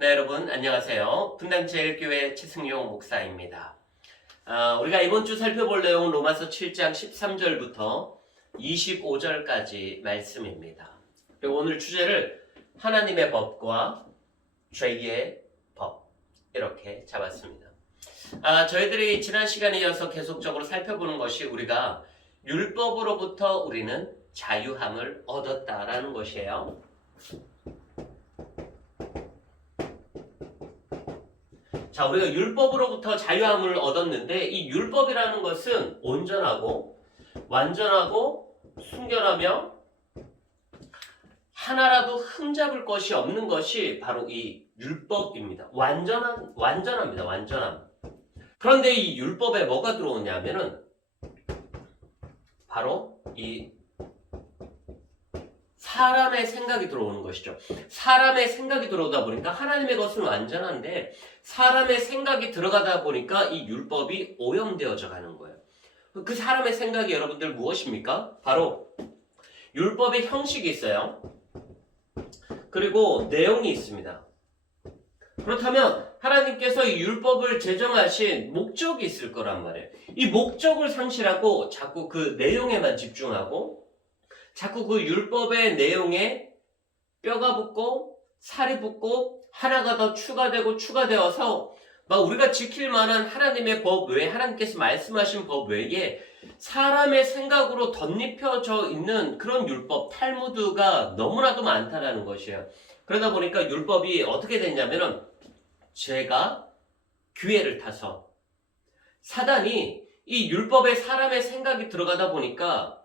네, 여러분 안녕하세요. 분당제일교회 최승용 목사입니다. 우리가 이번 주 살펴볼 내용은 로마서 7장 13절부터 25절까지 말씀입니다. 그리고 오늘 주제를 하나님의 법과 죄의 법 이렇게 잡았습니다. 저희들이 지난 시간에 이어서 계속적으로 살펴보는 것이 우리가 율법으로부터 우리는 자유함을 얻었다라는 것이에요. 자, 우리가 율법으로부터 자유함을 얻었는데 이 율법이라는 것은 온전하고 완전하고 순결하며 하나라도 흠잡을 것이 없는 것이 바로 이 율법입니다. 완전합니다. 완전함. 그런데 이 율법에 뭐가 들어오냐면은 바로 이 사람의 생각이 들어오는 것이죠. 사람의 생각이 들어오다 보니까 하나님의 것은 완전한데 사람의 생각이 들어가다 보니까 이 율법이 오염되어져 가는 거예요. 그 사람의 생각이 여러분들 무엇입니까? 바로 율법의 형식이 있어요. 그리고 내용이 있습니다. 그렇다면 하나님께서 이 율법을 제정하신 목적이 있을 거란 말이에요. 이 목적을 상실하고 자꾸 그 내용에만 집중하고 자꾸 그 율법의 내용에 뼈가 붙고 살이 붙고 하나가 더 추가되어서 막 우리가 지킬 만한 하나님의 법 외에 하나님께서 말씀하신 법 외에 사람의 생각으로 덧입혀져 있는 그런 율법, 탈무드가 너무나도 많다라는 것이에요. 그러다 보니까 율법이 어떻게 됐냐면은 죄가 기회를 타서 사단이 이 율법에 사람의 생각이 들어가다 보니까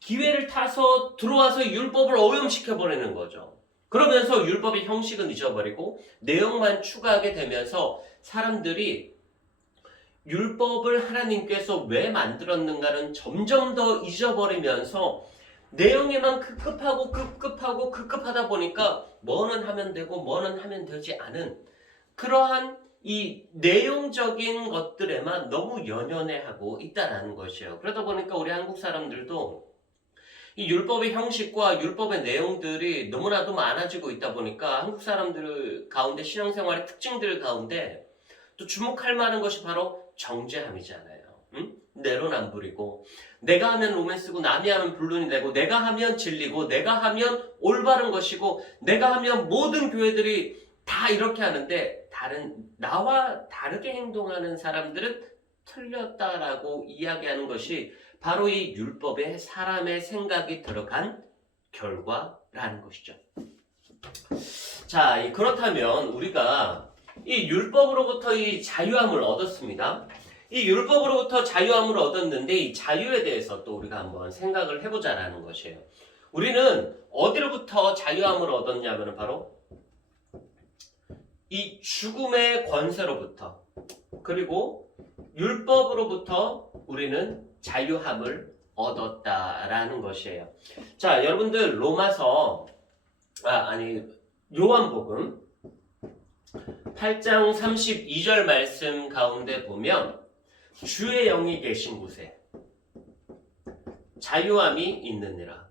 기회를 타서 들어와서 율법을 오염시켜버리는 거죠. 그러면서 율법의 형식은 잊어버리고 내용만 추가하게 되면서 사람들이 율법을 하나님께서 왜 만들었는가는 점점 더 잊어버리면서 내용에만 급급하다 보니까 뭐는 하면 되고 뭐는 하면 되지 않은 그러한 이 내용적인 것들에만 너무 연연해하고 있다라는 것이에요. 그러다 보니까 우리 한국 사람들도 이 율법의 형식과 율법의 내용들이 너무나도 많아지고 있다 보니까 한국 사람들 가운데 신앙생활의 특징들 가운데 또 주목할 만한 것이 바로 정죄함이잖아요. 내로남불이고 내가 하면 로맨스고 남이 하면 불륜이 되고 내가 하면 진리고 내가 하면 올바른 것이고 내가 하면 모든 교회들이 다 이렇게 하는데 나와 다르게 행동하는 사람들은 틀렸다라고 이야기하는 것이 바로 이 율법에 사람의 생각이 들어간 결과라는 것이죠. 자, 그렇다면 우리가 이 율법으로부터 이 자유함을 얻었습니다. 이 율법으로부터 자유함을 얻었는데 이 자유에 대해서 또 우리가 한번 생각을 해보자라는 것이에요. 우리는 어디로부터 자유함을 얻었냐면 바로 이 죽음의 권세로부터 그리고 율법으로부터 우리는 자유함을 얻었다라는 것이에요. 자, 여러분들 요한복음 8장 32절 말씀 가운데 보면 주의 영이 계신 곳에 자유함이 있느니라.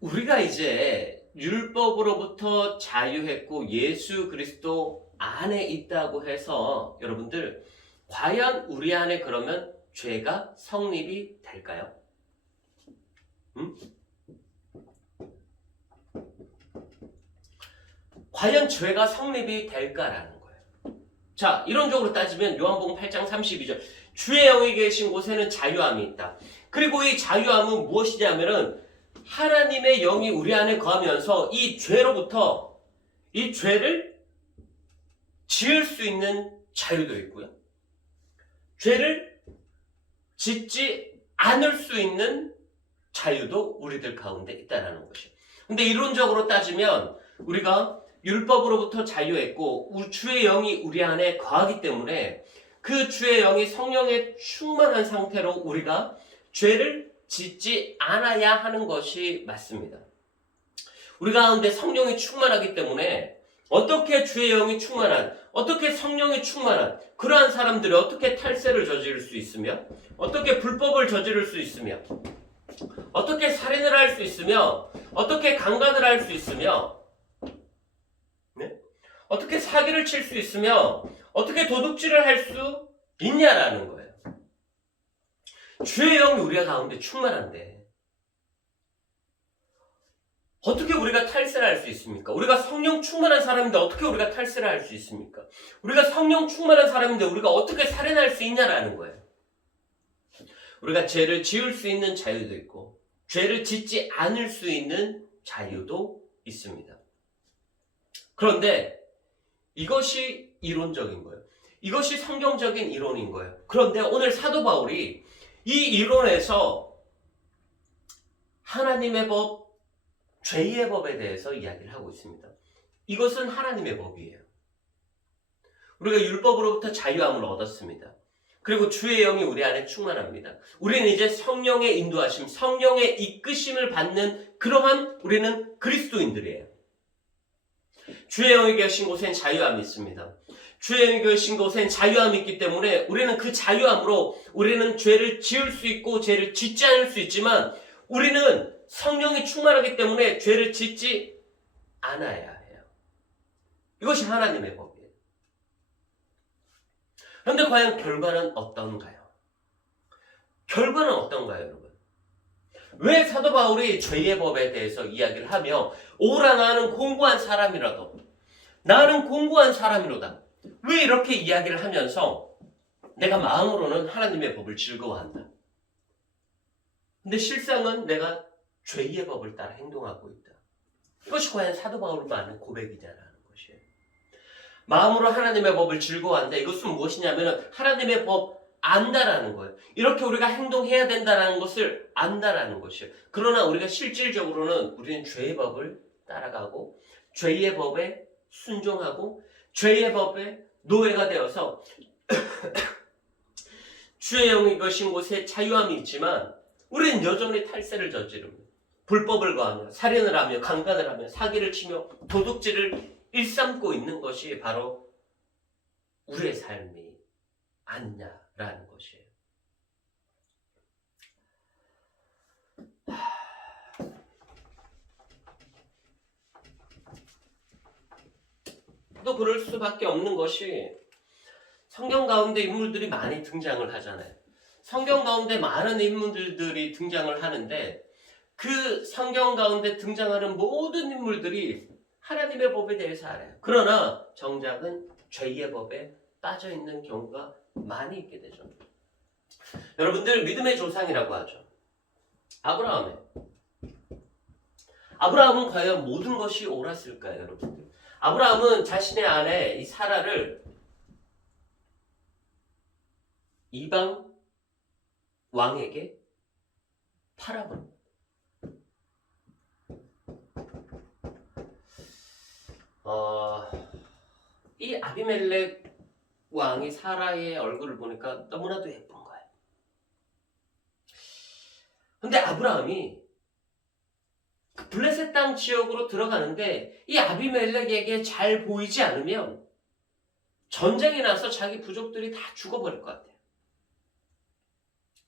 우리가 이제 율법으로부터 자유했고 예수 그리스도 안에 있다고 해서 여러분들 과연 우리 안에 그러면 죄가 성립이 될까요? 과연 죄가 성립이 될까라는 거예요. 자, 이론적으로 따지면 요한복음 8장 32절 주의 영이 계신 곳에는 자유함이 있다. 그리고 이 자유함은 무엇이냐면은 하나님의 영이 우리 안에 거하면서 이 죄로부터 이 죄를 지을 수 있는 자유도 있고요. 죄를 짓지 않을 수 있는 자유도 우리들 가운데 있다는 것이에요. 근데 이론적으로 따지면 우리가 율법으로부터 자유했고 주의 영이 우리 안에 거하기 때문에 그 주의 영이 성령에 충만한 상태로 우리가 죄를 짓지 않아야 하는 것이 맞습니다. 우리 가운데 성령이 충만하기 때문에 어떻게 주의 영이 충만한, 어떻게 성령이 충만한 그러한 사람들이 어떻게 탈세를 저지를 수 있으며 어떻게 불법을 저지를 수 있으며 어떻게 살인을 할 수 있으며 어떻게 강간을 할 수 있으며 네? 어떻게 사기를 칠 수 있으며 어떻게 도둑질을 할 수 있냐라는 거예요. 주의 영이 우리가 가운데 충만한데 어떻게 우리가 탈세를 할 수 있습니까? 우리가 성령 충만한 사람인데 어떻게 우리가 탈세를 할 수 있습니까? 우리가 성령 충만한 사람인데 우리가 어떻게 살인할 수 있냐라는 거예요. 우리가 죄를 지을 수 있는 자유도 있고 죄를 짓지 않을 수 있는 자유도 있습니다. 그런데 이것이 이론적인 거예요. 이것이 성경적인 이론인 거예요. 그런데 오늘 사도 바울이 이 이론에서 하나님의 법, 죄의 법에 대해서 이야기를 하고 있습니다. 이것은 하나님의 법이에요. 우리가 율법으로부터 자유함을 얻었습니다. 그리고 주의 영이 우리 안에 충만합니다. 우리는 이제 성령의 인도하심, 성령의 이끄심을 받는 그러한 우리는 그리스도인들이에요. 주의 영이 계신 곳엔 자유함이 있습니다. 주의 영이 계신 곳엔 자유함이 있기 때문에 우리는 그 자유함으로 우리는 죄를 지을 수 있고 죄를 짓지 않을 수 있지만 우리는 성령이 충만하기 때문에 죄를 짓지 않아야 해요. 이것이 하나님의 법이에요. 그런데 과연 결과는 어떤가요? 결과는 어떤가요, 여러분? 왜 사도 바울이 죄의 법에 대해서 이야기를 하며 오라 나는 공고한 사람이라도 나는 공고한 사람이로다. 왜 이렇게 이야기를 하면서 내가 마음으로는 하나님의 법을 즐거워한다. 근데 실상은 내가 죄의 법을 따라 행동하고 있다. 이것이 과연 사도 바울만의 고백이냐라는 것이에요. 마음으로 하나님의 법을 즐거워한다. 이것은 무엇이냐면 하나님의 법 안다라는 거예요. 이렇게 우리가 행동해야 된다는 것을 안다라는 것이에요. 그러나 우리가 실질적으로는 우리는 죄의 법을 따라가고 죄의 법에 순종하고 죄의 법에 노예가 되어서 주의 영이 계신 곳에 자유함이 있지만 우리는 여전히 탈세를 저지릅니다. 불법을 거하며 살인을 하며 강간을 하며 사기를 치며 도둑질을 일삼고 있는 것이 바로 우리의 삶이 아니냐라는 것이에요. 또 그럴 수밖에 없는 것이 성경 가운데 인물들이 많이 등장을 하잖아요. 성경 가운데 많은 인물들이 등장을 하는데 그 성경 가운데 등장하는 모든 인물들이 하나님의 법에 대해서 알아요. 그러나 정작은 죄의 법에 빠져 있는 경우가 많이 있게 되죠. 여러분들 믿음의 조상이라고 하죠. 아브라함은 과연 모든 것이 옳았을까요, 여러분들? 아브라함은 자신의 아내 이 사라를 이방 왕에게 팔아버립니다. 이 아비멜렉 왕이 사라의 얼굴을 보니까 너무나도 예쁜 거예요. 근데 아브라함이 그 블레셋 땅 지역으로 들어가는데 이 아비멜렉에게 잘 보이지 않으면 전쟁이 나서 자기 부족들이 다 죽어버릴 것 같아요.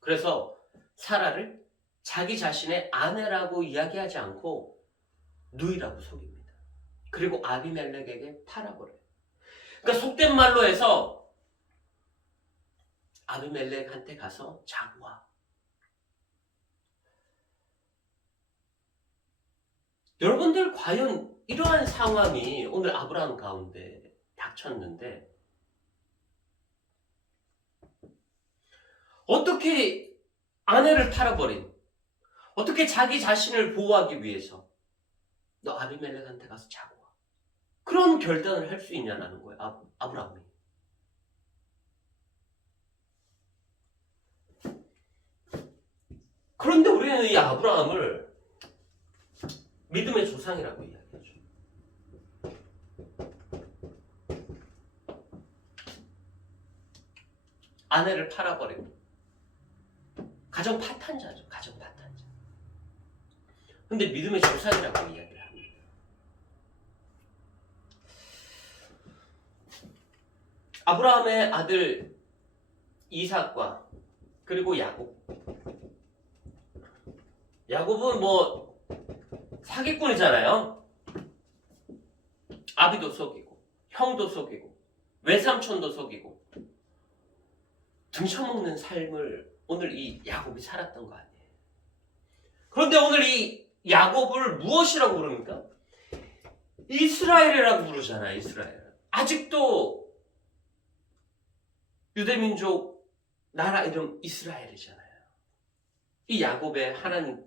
그래서 사라를 자기 자신의 아내라고 이야기하지 않고 누이라고 속입니다. 그리고 아비멜렉에게 팔아버려요. 그러니까 속된 말로 해서 아비멜렉한테 가서 자고 와. 여러분들 과연 이러한 상황이 오늘 아브라함 가운데 닥쳤는데 어떻게 아내를 팔아버린, 어떻게 자기 자신을 보호하기 위해서 너 아비멜렉한테 가서 자고 와. 그런 결단을 할 수 있냐는 거예요. 아브라함이. 그런데 우리는 이 아브라함을 믿음의 조상이라고 이야기하죠. 아내를 팔아버리고 가정 파탄자죠. 가정 파탄자. 근데 믿음의 조상이라고 이야기를 합니다. 아브라함의 아들 이삭과 그리고 야곱, 야곱은 뭐 사기꾼이잖아요. 아비도 속이고 형도 속이고 외삼촌도 속이고 등쳐먹는 삶을 오늘 이 야곱이 살았던 거 아니에요. 그런데 오늘 이 야곱을 무엇이라고 부릅니까? 이스라엘이라고 부르잖아요. 이스라엘. 아직도 유대민족 나라 이름 이스라엘이잖아요. 이 야곱의 하나님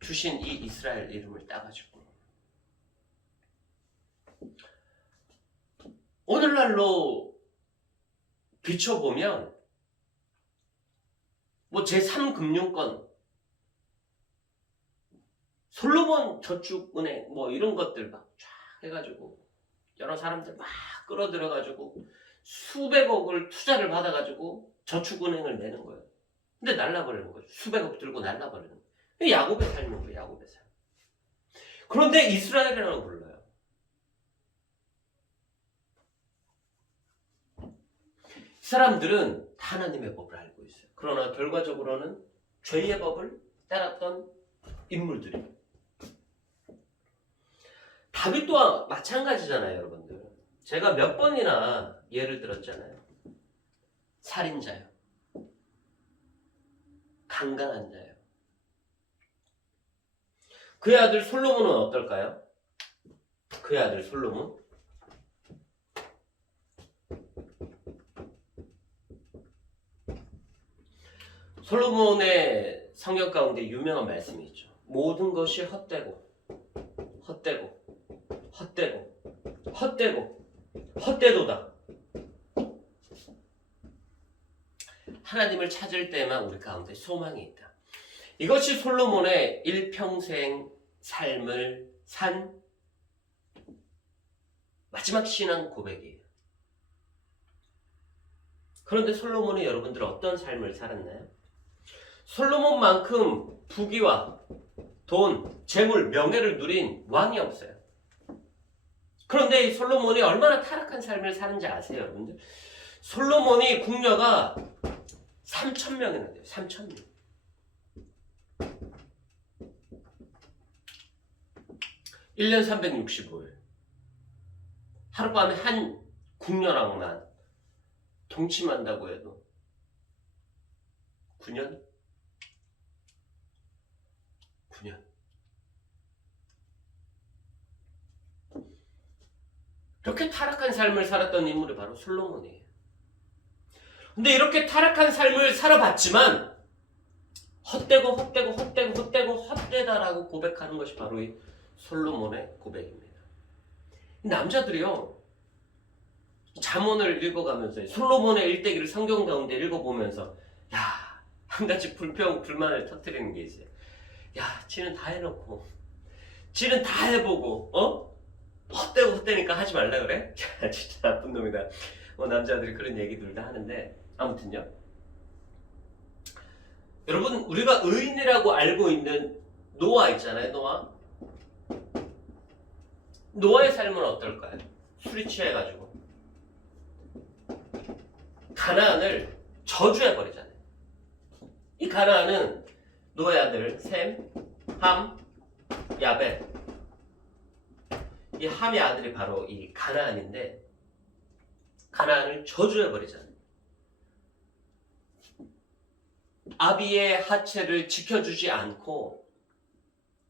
주신 이 이스라엘 이름을 따가지고 오늘날로 비춰보면 뭐 제3금융권 솔로몬 저축은행 뭐 이런 것들 막 쫙 해가지고 여러 사람들 막 끌어들여가지고 수백억을 투자를 받아가지고 저축은행을 내는 거예요. 근데 날라버리는 거죠. 수백억 들고 날라버리는 거예요. 야곱의 삶인 거예요. 야곱의 삶. 그런데 이스라엘이라고 불러요. 사람들은 하나님의 법을 알고 있어요. 그러나 결과적으로는 죄의 법을 따랐던 인물들이에요. 다윗 또한 마찬가지잖아요, 여러분들. 제가 몇 번이나 예를 들었잖아요. 살인자요. 강간한 자요. 그의 아들 솔로몬은 어떨까요? 그의 아들 솔로몬? 솔로몬의 성경 가운데 유명한 말씀이 있죠. 모든 것이 헛되고 헛되고 헛되고 헛되고 헛되도다. 하나님을 찾을 때만 우리 가운데 소망이 있다. 이것이 솔로몬의 일평생 삶을 산 마지막 신앙 고백이에요. 그런데 솔로몬이 여러분들 어떤 삶을 살았나요? 솔로몬만큼 부귀와 돈, 재물, 명예를 누린 왕이 없어요. 그런데 이 솔로몬이 얼마나 타락한 삶을 사는지 아세요, 여러분들? 솔로몬이 궁녀가 3,000명이나 돼요. 3,000명. 일 년 365일. 하룻밤에 한 궁녀랑만 동침한다고 해도 9년? 9년. 이렇게 타락한 삶을 살았던 인물이 바로 솔로몬이에요. 근데 이렇게 타락한 삶을 살아봤지만 헛되고 헛되고 헛되고 헛되고 헛되다라고 고백하는 것이 바로 이 솔로몬의 고백입니다. 남자들이요, 잠언을 읽어가면서 솔로몬의 일대기를 성경 가운데 읽어보면서 한 가지 불만을 터뜨리는 게 있어요. 지는 다 해놓고 지는 다 해보고 헛되고 헛되니까 하지 말라 그래? 진짜 나쁜 놈이다. 남자들이 그런 얘기들 다 하는데 아무튼요. 여러분, 우리가 의인이라고 알고 있는 노아 있잖아요. 노아의 삶은 어떨까요? 술이 취해가지고 가나안을 저주해버리잖아요. 이 가나안은 노아의 아들 셈, 함, 야벳. 이 함의 아들이 바로 이 가나안인데 가나안을 저주해버리잖아요. 아비의 하체를 지켜주지 않고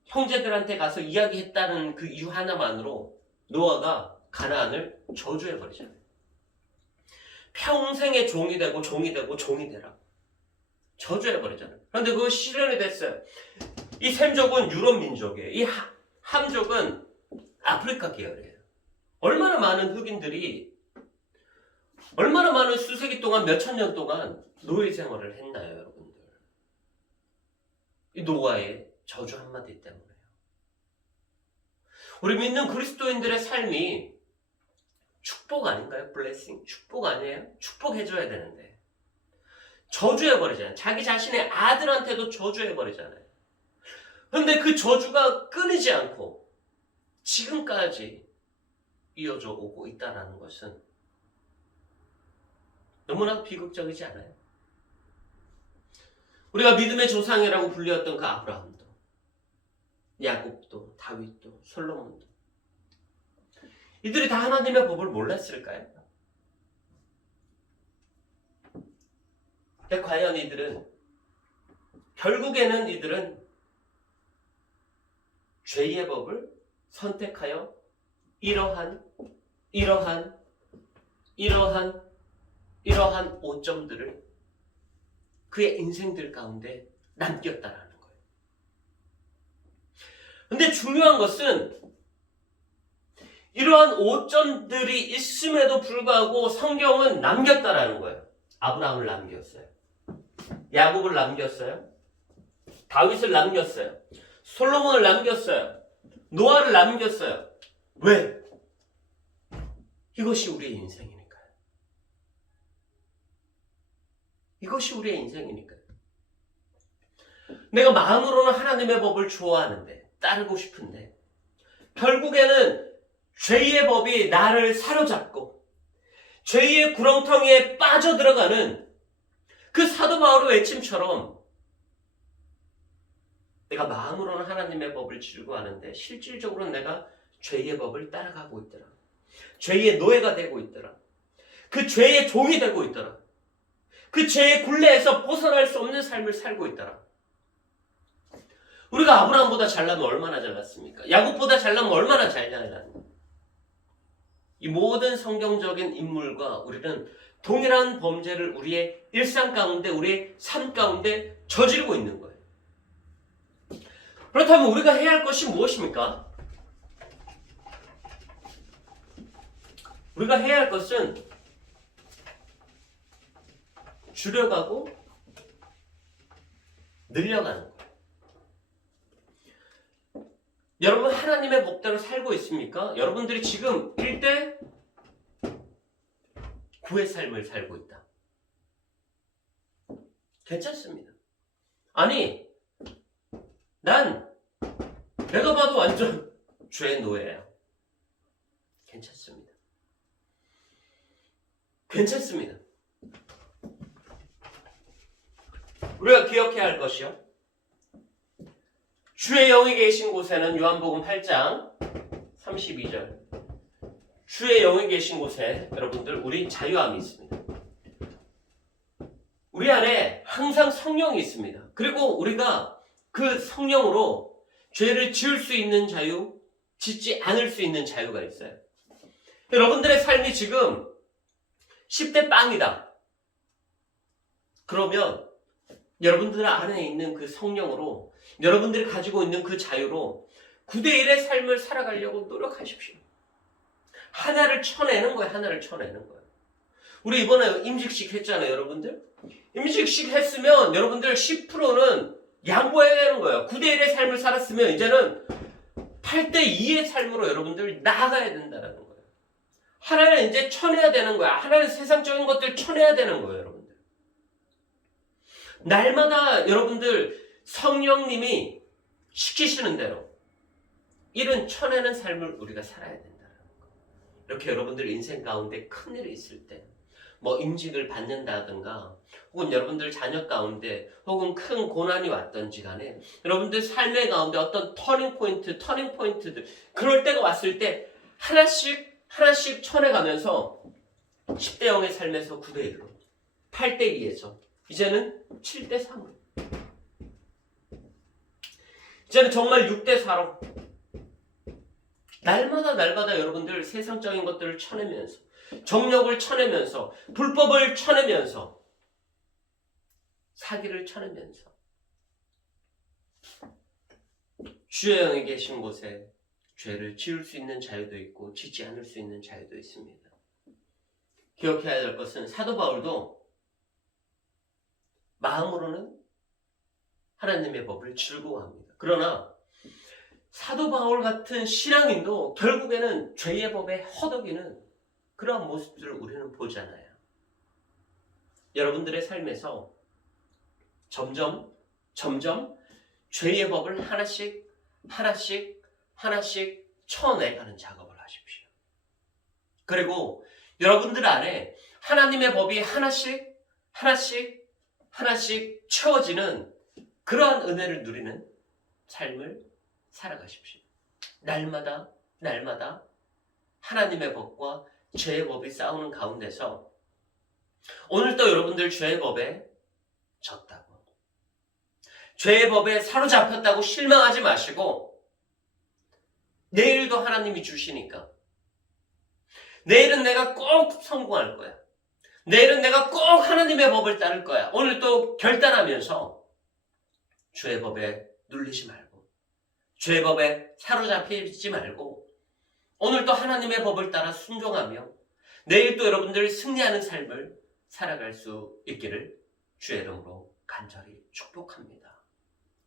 형제들한테 가서 이야기했다는 그 이유 하나만으로 노아가 가나안을 저주해버리잖아요. 평생의 종이 되고 종이 되고 종이 되라. 저주해버리잖아요. 그런데 그거 실현이 됐어요. 이 셈족은 유럽 민족이에요. 이 함족은 아프리카 계열이에요. 얼마나 많은 흑인들이 얼마나 많은 수세기 동안 몇천 년 동안 노예 생활을 했나요, 여러분들? 이 노아의 저주 한마디 때문에요. 우리 믿는 그리스도인들의 삶이 축복 아닌가요? 블레싱? 축복 아니에요? 축복해줘야 되는데 저주해버리잖아요. 자기 자신의 아들한테도 저주해버리잖아요. 그런데 그 저주가 끊이지 않고 지금까지 이어져 오고 있다는 것은 너무나 비극적이지 않아요? 우리가 믿음의 조상이라고 불렸던 그 아브라함도 야곱도, 다윗도, 솔로몬도. 이들이 다 하나님의 법을 몰랐을까요? 과연 결국에는 이들은 죄의 법을 선택하여 이러한 오점들을 그의 인생들 가운데 남겼다라는 거예요. 근데 중요한 것은 이러한 오점들이 있음에도 불구하고 성경은 남겼다라는 거예요. 아브라함을 남겼어요. 야곱을 남겼어요. 다윗을 남겼어요. 솔로몬을 남겼어요. 노아를 남겼어요. 왜? 이것이 우리의 인생이니까요. 이것이 우리의 인생이니까요. 내가 마음으로는 하나님의 법을 좋아하는데, 따르고 싶은데, 결국에는 죄의 법이 나를 사로잡고 죄의 구렁텅이에 빠져들어가는 그 사도 바울의 외침처럼 내가 마음으로는 하나님의 법을 즐거워하는데 실질적으로 내가 죄의 법을 따라가고 있더라. 죄의 노예가 되고 있더라. 그 죄의 종이 되고 있더라. 그 죄의 굴레에서 벗어날 수 없는 삶을 살고 있더라. 우리가 아브라함보다 잘나면 얼마나 잘났습니까? 야곱보다 잘나면 얼마나 잘났습니까? 이 모든 성경적인 인물과 우리는 동일한 범죄를 우리의 일상 가운데, 우리의 삶 가운데 저지르고 있는 거예요. 그렇다면 우리가 해야 할 것이 무엇입니까? 우리가 해야 할 것은 줄여가고 늘려가는 거예요. 여러분 하나님의 법대로 살고 있습니까? 여러분들이 지금 1대 9의 삶을 살고 있다. 괜찮습니다. 아니, 내가 봐도 완전 죄의 노예야. 괜찮습니다. 괜찮습니다. 우리가 기억해야 할 것이요. 주의 영이 계신 곳에는 요한복음 8장 32절. 주의 영이 계신 곳에 여러분들 우리 자유함이 있습니다. 우리 안에 항상 성령이 있습니다. 그리고 우리가 그 성령으로 죄를 지을 수 있는 자유, 짓지 않을 수 있는 자유가 있어요. 여러분들의 삶이 지금 10대 빵이다. 그러면 여러분들 안에 있는 그 성령으로 여러분들이 가지고 있는 그 자유로 9대1의 삶을 살아가려고 노력하십시오. 하나를 쳐내는 거예요. 하나를 쳐내는 거예요. 우리 이번에 임직식 했잖아요. 여러분들. 임직식 했으면 여러분들 10%는 양보해야 되는 거예요. 9대1의 삶을 살았으면 이제는 8대2의 삶으로 여러분들 나아가야 된다는 거예요. 하나는 이제 쳐내야 되는 거야. 하나는 세상적인 것들 쳐내야 되는 거예요. 여러분들. 날마다 여러분들 성령님이 시키시는 대로 이런 쳐내는 삶을 우리가 살아야 된다는 거. 이렇게 여러분들 인생 가운데 큰일이 있을 때 뭐 임직을 받는다든가 혹은 여러분들 자녀 가운데 혹은 큰 고난이 왔던지 간에 여러분들 삶의 가운데 어떤 터닝 포인트들 그럴 때가 왔을 때 하나씩 쳐내가면서 10대 0의 삶에서 9대 1로 8대 2에서 이제는 7대 3으로 이제는 정말 6대 4로 날마다 여러분들 세상적인 것들을 쳐내면서 정욕을 쳐내면서 불법을 쳐내면서 사기를 쳐내면서 주의 영이 계신 곳에 죄를 지을 수 있는 자유도 있고 짓지 않을 수 있는 자유도 있습니다. 기억해야 될 것은 사도 바울도 마음으로는 하나님의 법을 즐거워합니다. 그러나 사도 바울 같은 신앙인도 결국에는 죄의 법에 허덕이는 그런 모습들을 우리는 보잖아요. 여러분들의 삶에서 점점 죄의 법을 하나씩 쳐내가는 작업을 하십시오. 그리고 여러분들 안에 하나님의 법이 하나씩 채워지는 그러한 은혜를 누리는 삶을 살아가십시오. 날마다 하나님의 법과 죄의 법이 싸우는 가운데서 오늘 또 여러분들 죄의 법에 졌다고, 죄의 법에 사로잡혔다고 실망하지 마시고, 내일도 하나님이 주시니까 내일은 내가 꼭 성공할 거야, 내일은 내가 꼭 하나님의 법을 따를 거야, 오늘 또 결단하면서 죄의 법에 눌리지 말고, 죄의 법에 사로잡히지 말고, 오늘 또 하나님의 법을 따라 순종하며 내일 또 여러분들 승리하는 삶을 살아갈 수 있기를 주의 이름으로 간절히 축복합니다.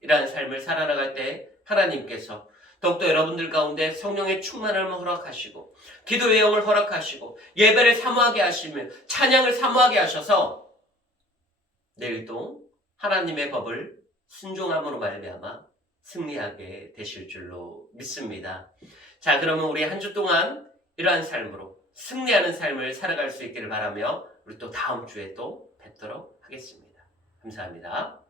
이러한 삶을 살아나갈 때 하나님께서 더욱더 여러분들 가운데 성령의 충만함을 허락하시고, 기도의 영을 허락하시고, 예배를 사모하게 하시며 찬양을 사모하게 하셔서 내일도 하나님의 법을 순종함으로 말미암아 승리하게 되실 줄로 믿습니다. 자, 그러면 우리 한 주 동안 이러한 삶으로 승리하는 삶을 살아갈 수 있기를 바라며 우리 또 다음 주에 또 뵙도록 하겠습니다. 감사합니다.